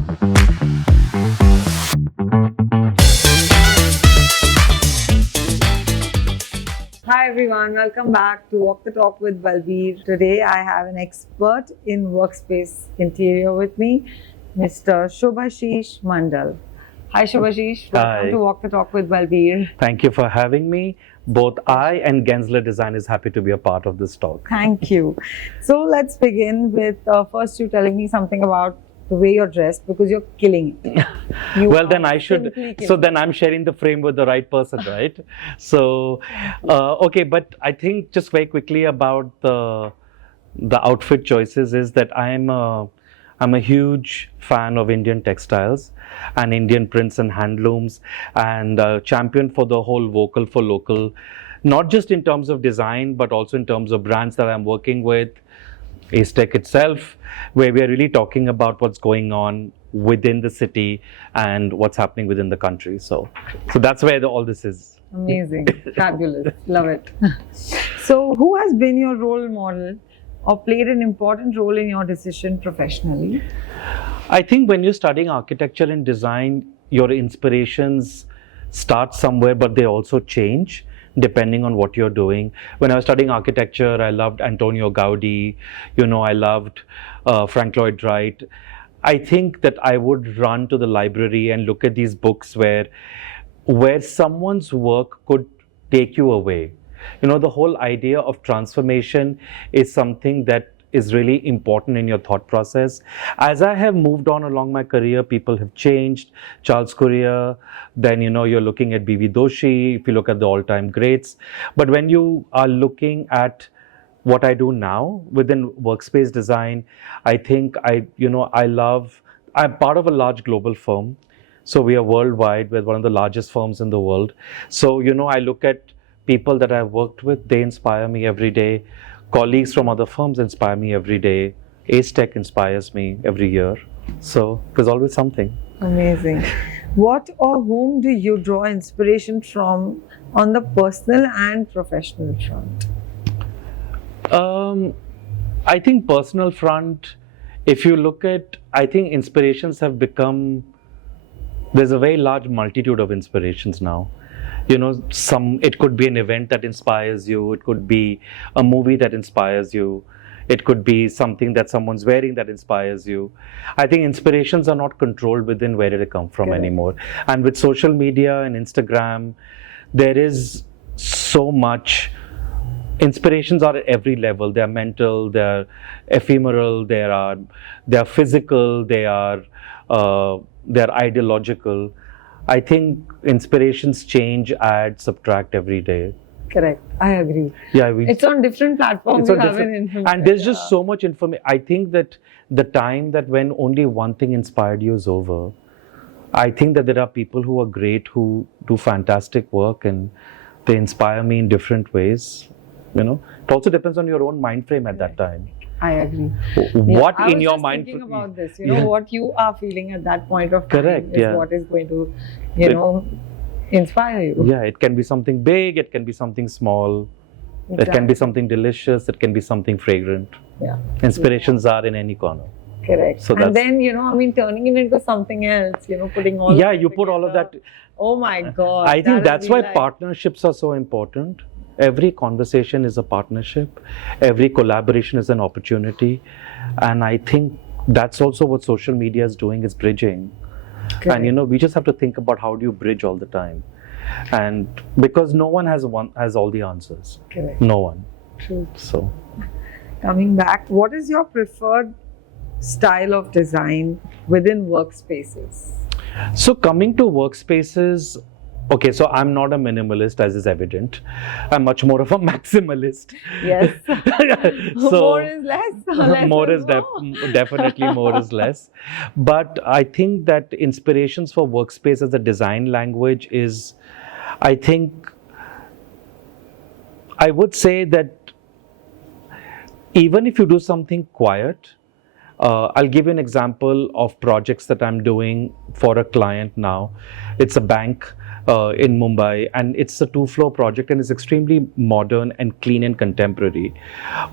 Hi everyone, welcome back to Walk the Talk with Bulbeer. Today I have an expert in workspace interior with me, Mr. Subhashish Mandal. Hi Subhashish, welcome Hi. to Walk the Talk with Bulbeer. Thank you for having me. Both I and Gensler Design is happy to be a part of this talk. Thank you. So let's begin with first you telling me something about the way you're dressed because you're killing it. Well, then I should. simply So killing then I'm sharing the frame with the right person, right? So, okay. But I think just very quickly about the outfit choices is that I'm a huge fan of Indian textiles and Indian prints and handlooms, and champion for the whole vocal for local, not just in terms of design but also in terms of brands that I'm working with. Acetech itself, where we are really talking about what's going on within the city and what's happening within the country. So that's where all this is. Amazing, fabulous, love it. So, who has been your role model or played an important role in your decision professionally? I think when you're studying architecture and design, your inspirations start somewhere, but they also change depending on what you're doing. When I was studying architecture, I loved Antonio Gaudi, I loved Frank Lloyd Wright. I think that I would run to the library and look at these books where someone's work could take you away. The whole idea of transformation is something that is really important in your thought process. As I have moved on along my career, people have changed. Charles Courier, then you're looking at B.V. Doshi, if you look at the all-time greats. But when you are looking at what I do now within workspace design, I think I'm part of a large global firm. So we are worldwide. We're one of the largest firms in the world. So, I look at people that I've worked with, they inspire me every day. Colleagues from other firms inspire me every day. Acetech inspires me every year. So there's always something. Amazing. What or whom do you draw inspiration from on the personal and professional front? I think personal front, if you look at, I think inspirations have become, there's a very large multitude of inspirations now. It could be an event that inspires you. It could be a movie that inspires you. It could be something that someone's wearing that inspires you. I think inspirations are not controlled within where they come from anymore. And with social media and Instagram, there is so much. Inspirations are at every level. They are mental, they are ephemeral, they are physical, they are ideological. I think inspirations change, add, subtract every day. Correct. I agree. Yeah, it's on different platforms. And there's just so much information. I think that the time that when only one thing inspired you is over. I think that there are people who are great, who do fantastic work, and they inspire me in different ways. It also depends on your own mind frame at that time. I agree. What I in your was mind? Thinking about this, what you are feeling at that point of time. Correct. Is what is going to, inspire you. Yeah, it can be something big. It can be something small. Exactly. It can be something delicious. It can be something fragrant. Yeah. Inspirations are in any corner. Correct. So and then turning it into something else. Putting all. Yeah, you put all of that. Oh my God. I think that's why partnerships are so important. Every conversation is a partnership. Every collaboration is an opportunity. And I think that's also what social media is doing, is bridging. Correct. And we just have to think about how do you bridge all the time. And because no one has all the answers. Correct. No one. True. So coming back, what is your preferred style of design within workspaces? So coming to workspaces, okay, so I'm not a minimalist, as is evident. I'm much more of a maximalist. Yes. So more is less. Definitely more is less. But I think that inspirations for workspace as a design language is, I would say that even if you do something quiet, I'll give you an example of projects that I'm doing for a client now. It's a bank in Mumbai, and it's a 2-floor project, and it's extremely modern and clean and contemporary.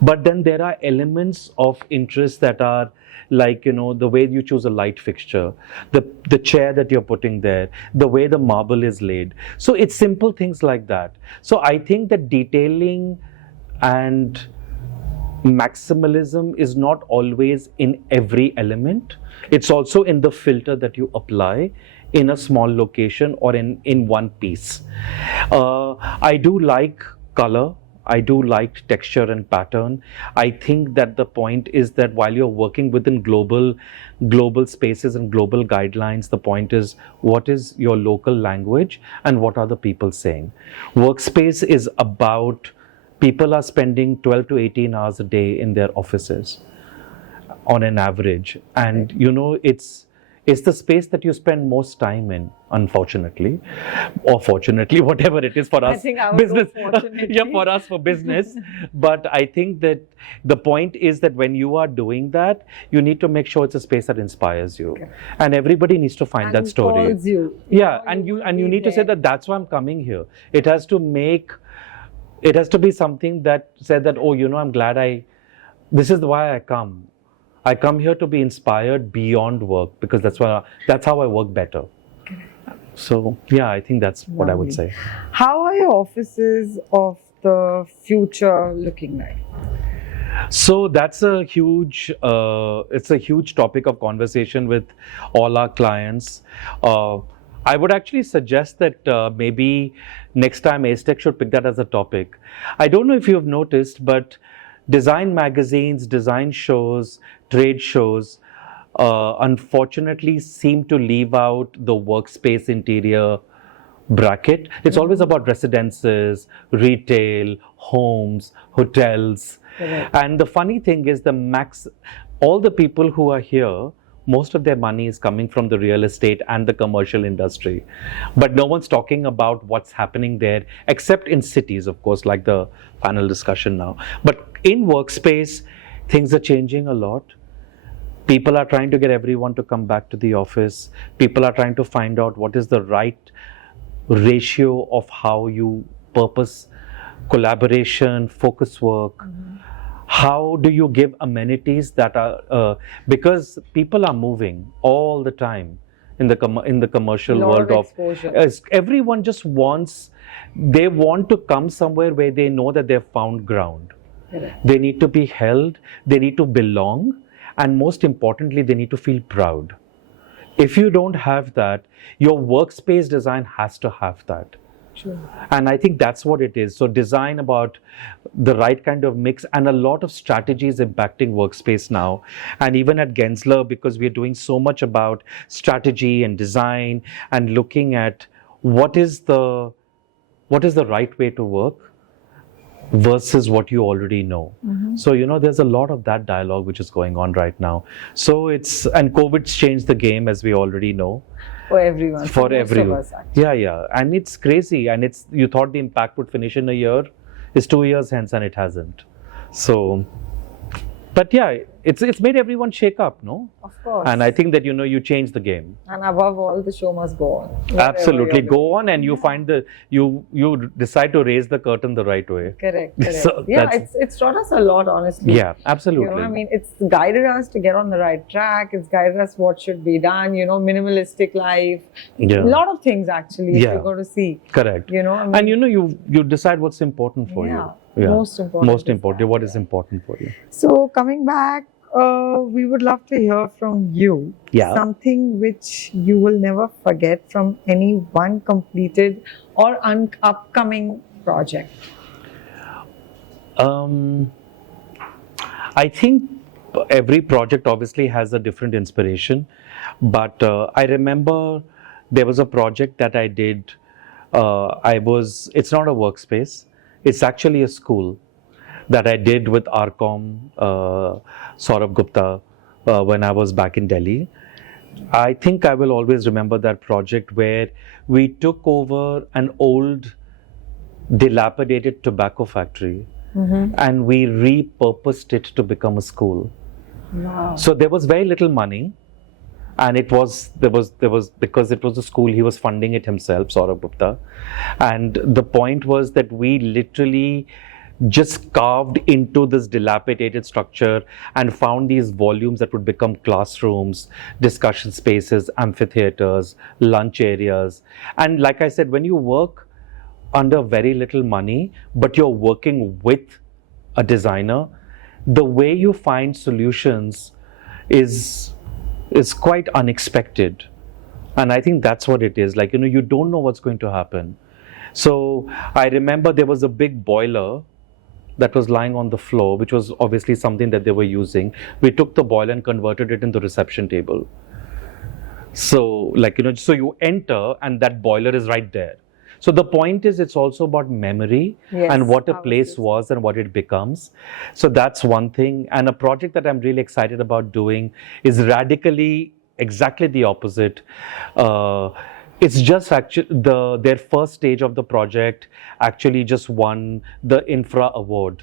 But then there are elements of interest that are like, the way you choose a light fixture, the chair that you're putting there, the way the marble is laid. So it's simple things like that. So I think that detailing and maximalism is not always in every element. It's also in the filter that you apply in a small location or in one piece. I do like color. I do like texture and pattern. I think that the point is that while you're working within global spaces and global guidelines, the point is, what is your local language and what are the people saying? Workspace is about, people are spending 12 to 18 hours a day in their offices on an average. And it's the space that you spend most time in, unfortunately, or fortunately, whatever it is for us. I think I would business. go fortunately. Yeah, for us, for business. But I think that the point is that when you are doing that, you need to make sure it's a space that inspires you. Okay. And everybody needs to find that story. Calls you. Yeah, and you need to say that that's why I'm coming here. It has to be something that said that, oh, I'm glad this is why I come. I come here to be inspired beyond work, because that's how I work better. So yeah, I think that's what I would say. How are your offices of the future looking like? So that's a huge topic of conversation with all our clients. I would actually suggest that maybe next time Acetech should pick that as a topic. I don't know if you've noticed, but design magazines, design shows, trade shows, unfortunately seem to leave out the workspace interior bracket. It's always about residences, retail, homes, hotels. And the funny thing is all the people who are here, most of their money is coming from the real estate and the commercial industry. But no one's talking about what's happening there, except in cities, of course, like the panel discussion now. But in workspace, things are changing a lot. People are trying to get everyone to come back to the office. People are trying to find out what is the right ratio of how you purpose collaboration, focus work. How do you give amenities that are, because people are moving all the time in the commercial world of everyone just wants to come somewhere where they know that they've found ground. They need to be held, they need to belong, and most importantly, they need to feel proud. If you don't have that, your workspace design has to have that. Sure. And I think that's what it is. So design about the right kind of mix, and a lot of strategies impacting workspace now. And even at Gensler, because we're doing so much about strategy and design and looking at what is the right way to work versus what you already know. So, there's a lot of that dialogue which is going on right now. So and COVID's changed the game, as we already know. For everyone. For everyone. Yeah. And it's crazy. And you thought the impact would finish in a year. It's 2 years hence, and it hasn't. So, but yeah, it's made everyone shake up, no? Of course. And I think that, you change the game. And above all, the show must go on. Absolutely. Go on, and you find you decide to raise the curtain the right way. Correct. So it's taught us a lot, honestly. Yeah, absolutely. It's guided us to get on the right track. It's guided us what should be done, minimalistic life. Yeah. A lot of things, actually, if you go to see. Correct. And you decide what's important for you. Yeah. Most important. What is important for you. So coming back, we would love to hear from you. Yeah. Something which you will never forget from any one completed or upcoming project. I think every project obviously has a different inspiration, but I remember there was a project that I did. It's not a workspace. It's actually a school that I did with Arcom, Saurabh Gupta, when I was back in Delhi. I think I will always remember that project where we took over an old, dilapidated tobacco factory and we repurposed it to become a school. Wow. So there was very little money, and it was there was because it was a school, he was funding it himself, Saurabh Gupta, and the point was that we literally just carved into this dilapidated structure and found these volumes that would become classrooms, discussion spaces, amphitheaters, lunch areas. And like I said, when you work under very little money, but you're working with a designer, the way you find solutions is quite unexpected. And I think that's what it is. Like, you don't know what's going to happen. So I remember there was a big boiler that was lying on the floor, which was obviously something that they were using. We took the boiler and converted it into the reception table. So, like, so you enter and that boiler is right there. So the point is, it's also about memory, Yes, and what a how it place is. was and what it becomes. So that's one thing. And a project that I'm really excited about doing is radically exactly the opposite. It's just actually their first stage of the project actually just won the Infra Award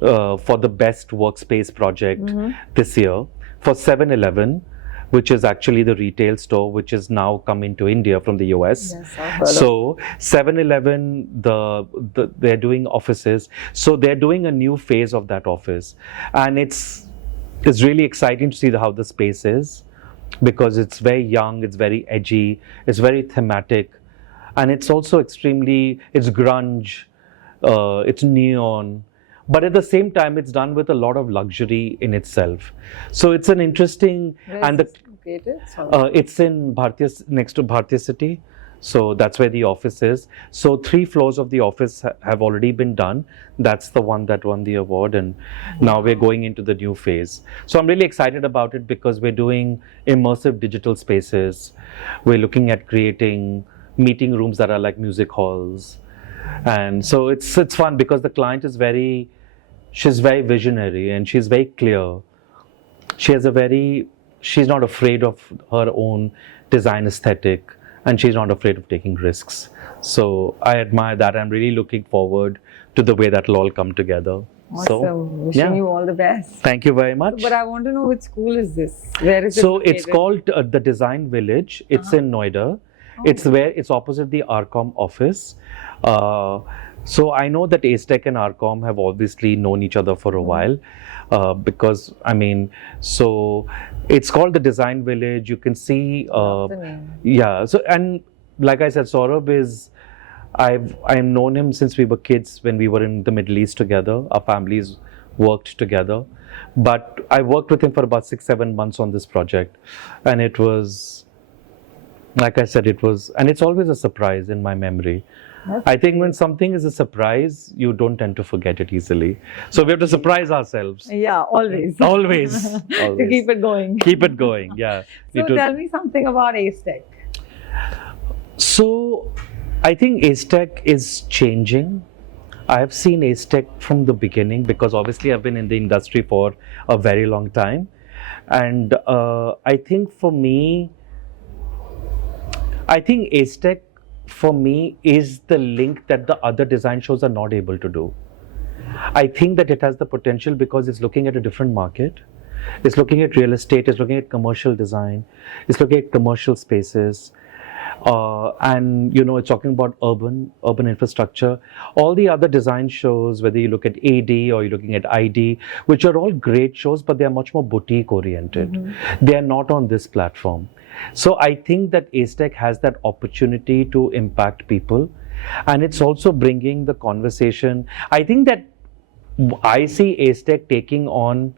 for the best workspace project this year for 7-Eleven, which is actually the retail store which is now coming to India from the US. Yes, I've heard of So 7-Eleven, they're doing offices. So they're doing a new phase of that office, and it's really exciting to see how the space is, because it's very young, it's very edgy, it's very thematic, and it's also it's grunge, it's neon, but at the same time it's done with a lot of luxury in itself. So it's an interesting, Where and is this located? Sorry. it's in next to Bhartiya City. So that's where the office is. So 3 floors of the office have already been done. That's the one that won the award, and now we're going into the new phase. So I'm really excited about it because we're doing immersive digital spaces. We're looking at creating meeting rooms that are like music halls. And so it's fun because the client is she's very visionary and she's very clear. She's not afraid of her own design aesthetic, and she's not afraid of taking risks. So I admire that. I'm really looking forward to the way that will all come together. Awesome. So, Wishing you all the best. thank you very much. But I want to know which school is this? Where is it So it's located? called the Design Village. It's in Noida. It's opposite the Arcom office. So I know that Acetech and Arcom have obviously known each other for a while, because so it's called the Design Village. You can see, The name. yeah. So, and like I said, Saurabh I've known him since we were kids, when we were in the Middle East together. Our families worked together, but I worked with him for about 6-7 months on this project, and it was, like I said, and it's always a surprise in my memory. I think when something is a surprise, you don't tend to forget it easily. So we have to surprise ourselves. Yeah, always. Always. To Always. keep it going. Keep it going, yeah. So tell me something about Acetech. So I think Acetech is changing. I have seen Acetech from the beginning, because obviously I've been in the industry for a very long time. And I think Acetech for me is the link that the other design shows are not able to do. I think that it has the potential because it's looking at a different market. It's looking at real estate, it's looking at commercial design, it's looking at commercial spaces, and it's talking about urban infrastructure. All the other design shows, whether you look at AD or you're looking at ID, which are all great shows, but they are much more boutique oriented. They are not on this platform. So I think that Acetech has that opportunity to impact people, and it's also bringing the conversation. I think that I see Acetech taking on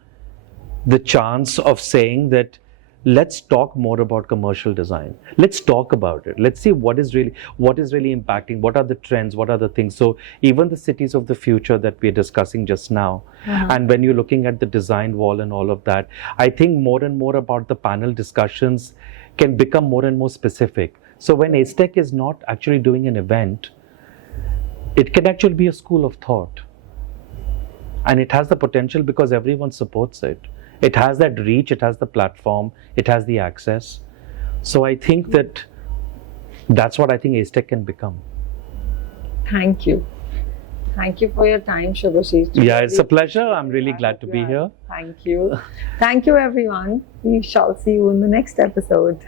the chance of saying that, let's talk more about commercial design. Let's talk about it. Let's see what is really impacting, what are the trends, what are the things. So even the cities of the future that we're discussing just now, and when you're looking at the design wall and all of that, I think more and more about the panel discussions can become more and more specific. So when Acetech is not actually doing an event, it can actually be a school of thought. And it has the potential because everyone supports it. It has that reach, it has the platform, it has the access. So I think that's what I think Acetech can become. Thank you. Thank you for your time, Subhashish. Yeah, it's a Really pleasure. appreciate I'm really it. glad to be here. Thank you. Thank you, everyone. We shall see you in the next episode.